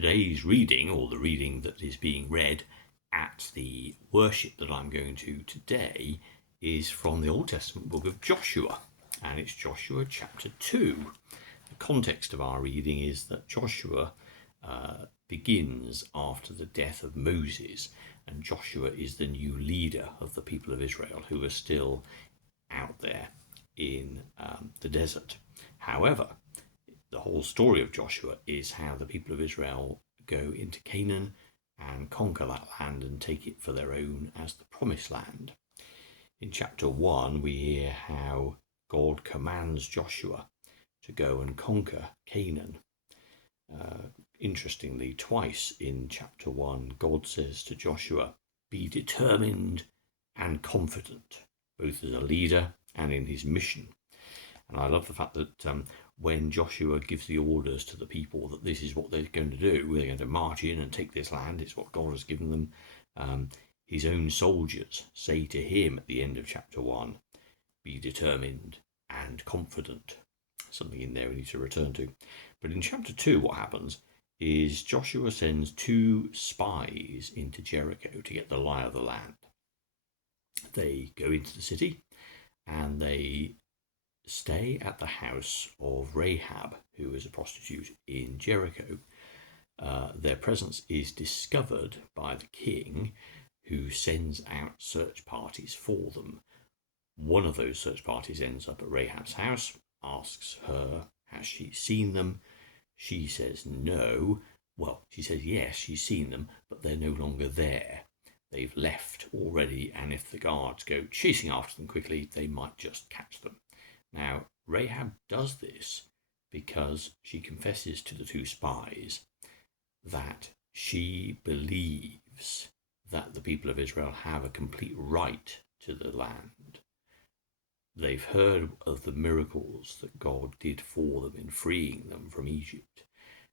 Today's reading, or the reading that is being read at the worship that I'm going to today, is from the Old Testament book of Joshua, and it's Joshua chapter 2. The context of our reading is that Joshua begins after the death of Moses, and Joshua is the new leader of the people of Israel who are still out there in the desert. However, the whole story of Joshua is how the people of Israel go into Canaan and conquer that land and take it for their own as the promised land. In chapter 1, we hear how God commands Joshua to go and conquer Canaan. Interestingly, twice in chapter 1, God says to Joshua, "Be determined and confident," both as a leader and in his mission. And I love the fact that when Joshua gives the orders to the people that this is what they're going to do, they're going to march in and take this land, it's what God has given them, his own soldiers say to him at the end of chapter 1, "Be determined and confident." Something in there we need to return to. But in chapter 2, what happens is Joshua sends 2 spies into Jericho to get the lie of the land. They go into the city and they stay at the house of Rahab, who is a prostitute in Jericho. Their presence is discovered by the king, who sends out search parties for them. One of those search parties ends up at Rahab's house, asks her, has she seen them? She says no. Well, she says yes, she's seen them, but they're no longer there. They've left already, and if the guards go chasing after them quickly, they might just catch them. Now, Rahab does this because she confesses to the 2 spies that she believes that the people of Israel have a complete right to the land. They've heard of the miracles that God did for them in freeing them from Egypt.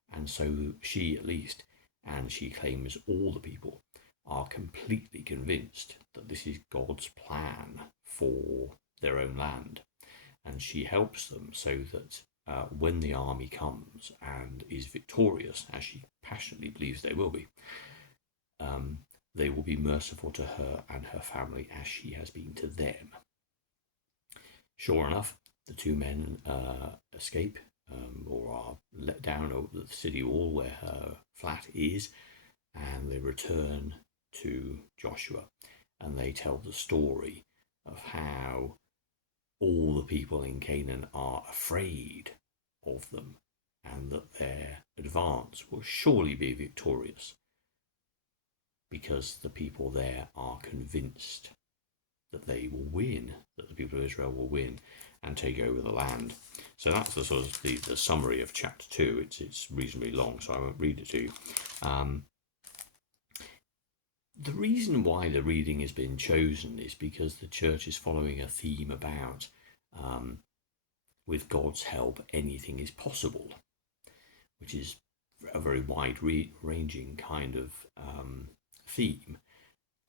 And so she, at least, and she claims all the people, are completely convinced that this is God's plan for their own land. And she helps them so that when the army comes and is victorious, as she passionately believes they will be merciful to her and her family as she has been to them. Sure enough, the 2 men escape or are let down over the city wall where her flat is, and they return to Joshua and they tell the story of how all the people in Canaan are afraid of them and that their advance will surely be victorious because the people there are convinced that they will win, that the people of Israel will win and take over the land. So that's the sort of the summary of chapter 2. It's reasonably long, so I won't read it to you. The reason why the reading has been chosen is because the church is following a theme about with God's help, anything is possible, which is a very wide-ranging kind of theme.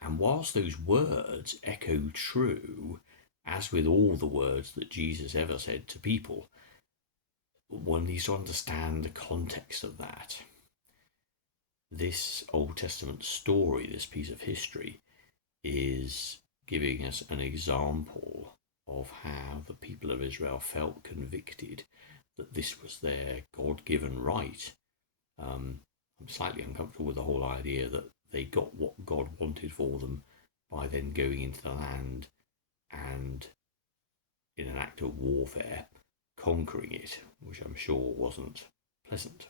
And whilst those words echo true, as with all the words that Jesus ever said to people, one needs to understand the context of that. This Old Testament story, this piece of history, is giving us an example of how the people of Israel felt convicted that this was their God-given right. I'm slightly uncomfortable with the whole idea that they got what God wanted for them by then going into the land and, in an act of warfare, conquering it, which I'm sure wasn't pleasant.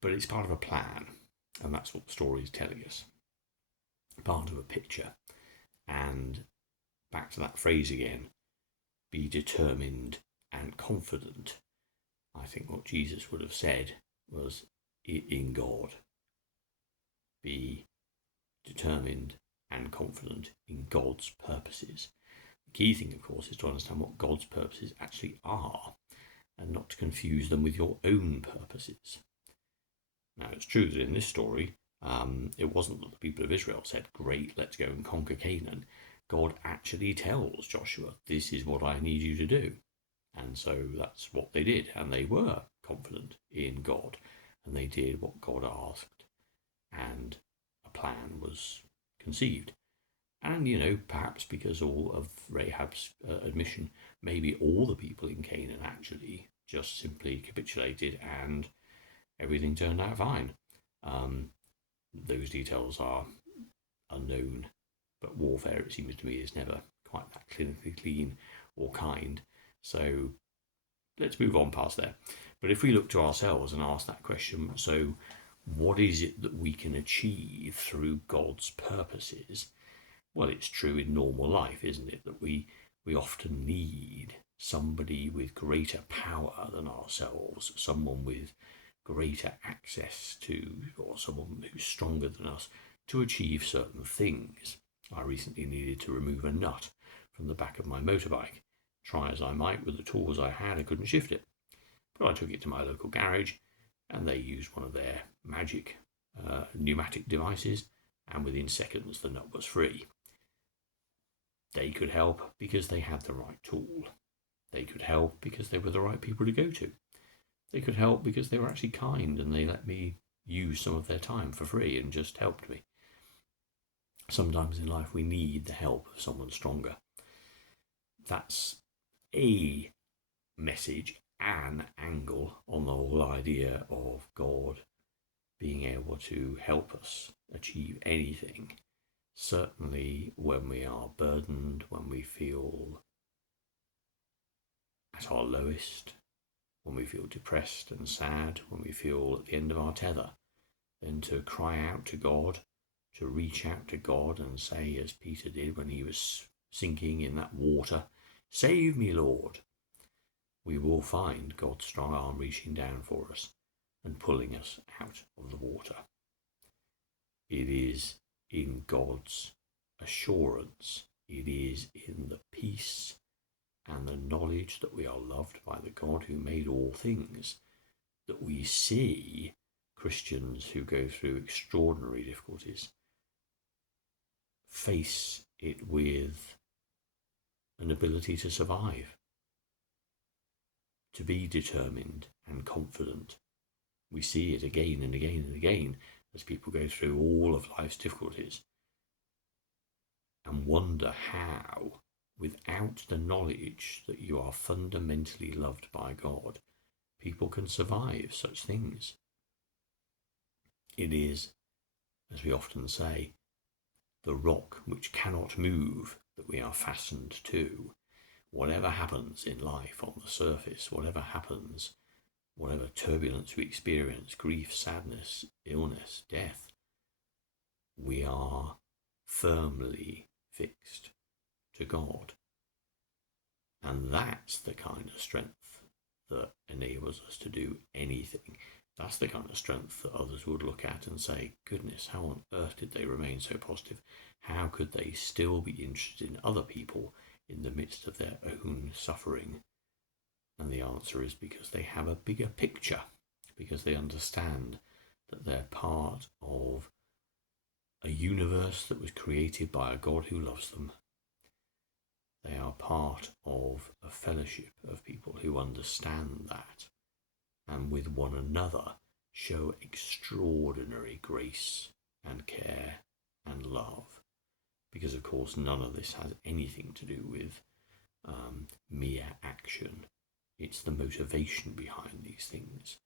But it's part of a plan, and that's what the story is telling us. Part of a picture. And back to that phrase again, be determined and confident. I think what Jesus would have said was, in God, be determined and confident in God's purposes. The key thing, of course, is to understand what God's purposes actually are and not to confuse them with your own purposes. Now, it's true that in this story, it wasn't that the people of Israel said, great, let's go and conquer Canaan. God actually tells Joshua, this is what I need you to do. And so that's what they did, and they were confident in God, and they did what God asked, and a plan was conceived. And, perhaps because all of Rahab's admission, maybe all the people in Canaan actually just simply capitulated and everything turned out fine. Those details are unknown, but warfare, it seems to me, is never quite that clinically clean or kind. So let's move on past there. But if we look to ourselves and ask that question, so what is it that we can achieve through God's purposes? Well, it's true in normal life, isn't it, that we often need somebody with greater power than ourselves, someone with greater access to, or someone who's stronger than us to achieve certain things. I recently needed to remove a nut from the back of my motorbike. Try as I might with the tools I had, I couldn't shift it. But I took it to my local garage and they used one of their magic pneumatic devices, and within seconds the nut was free. They could help because they had the right tool. They could help because they were the right people to go to. They could help because they were actually kind and they let me use some of their time for free and just helped me. Sometimes in life we need the help of someone stronger. That's a message, an angle on the whole idea of God being able to help us achieve anything. Certainly when we are burdened, when we feel at our lowest, when we feel depressed and sad, when we feel at the end of our tether, then to cry out to God, to reach out to God and say, as Peter did when he was sinking in that water, "Save me, Lord." We will find God's strong arm reaching down for us and pulling us out of the water. It is in God's assurance, it is in the peace and the knowledge that we are loved by the God who made all things, that we see Christians who go through extraordinary difficulties face it with an ability to survive, to be determined and confident. We see it again and again and again as people go through all of life's difficulties and wonder how, without the knowledge that you are fundamentally loved by God, people can survive such things. It is, as we often say, the rock which cannot move that we are fastened to. Whatever happens in life on the surface, whatever happens, whatever turbulence we experience, grief, sadness, illness, death, we are firmly fixed to God. And that's the kind of strength that enables us to do anything. That's the kind of strength that others would look at and say, goodness, how on earth did they remain so positive? How could they still be interested in other people in the midst of their own suffering? And the answer is because they have a bigger picture, because they understand that they're part of a universe that was created by a God who loves them. They are part of a fellowship of people who understand that and with one another show extraordinary grace and care and love. Because, of course, none of this has anything to do with mere action. It's the motivation behind these things.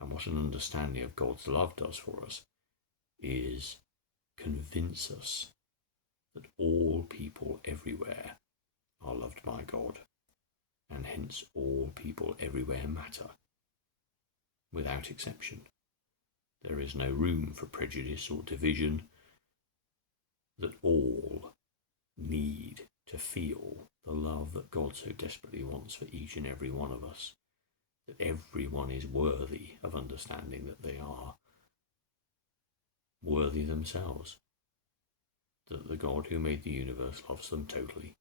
And what an understanding of God's love does for us is convince us that all people everywhere are loved by God, and hence all people everywhere matter, without exception. There is no room for prejudice or division, that all need to feel the love that God so desperately wants for each and every one of us, that everyone is worthy of understanding that they are worthy themselves, that the God who made the universe loves them totally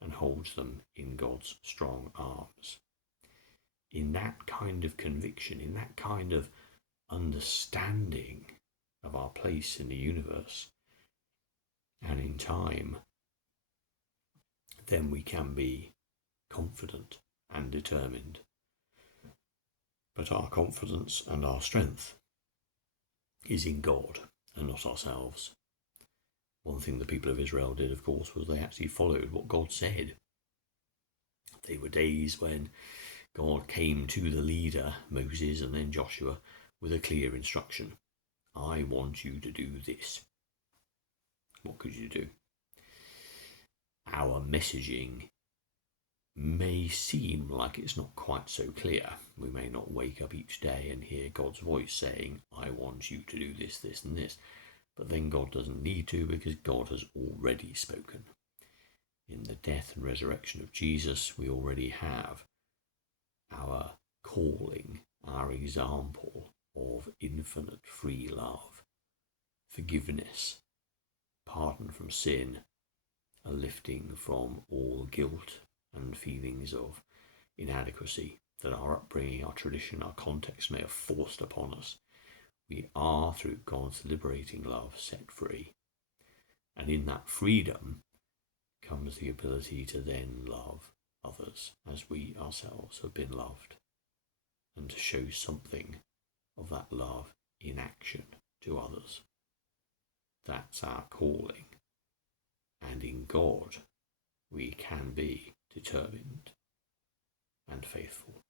and holds them in God's strong arms. In that kind of conviction, in that kind of understanding of our place in the universe and in time, then we can be confident and determined. But our confidence and our strength is in God and not ourselves. One thing the people of Israel did, of course, was they actually followed what God said. They were days when God came to the leader, Moses, and then Joshua, with a clear instruction. I want you to do this. What could you do? Our messaging may seem like it's not quite so clear. We may not wake up each day and hear God's voice saying, I want you to do this, this, and this. But then God doesn't need to, because God has already spoken. In the death and resurrection of Jesus, we already have our calling, our example of infinite free love, forgiveness, pardon from sin, a lifting from all guilt and feelings of inadequacy that our upbringing, our tradition, our context may have forced upon us. We are, through God's liberating love, set free. And in that freedom comes the ability to then love others as we ourselves have been loved, and to show something of that love in action to others. That's our calling. And in God, we can be determined and faithful.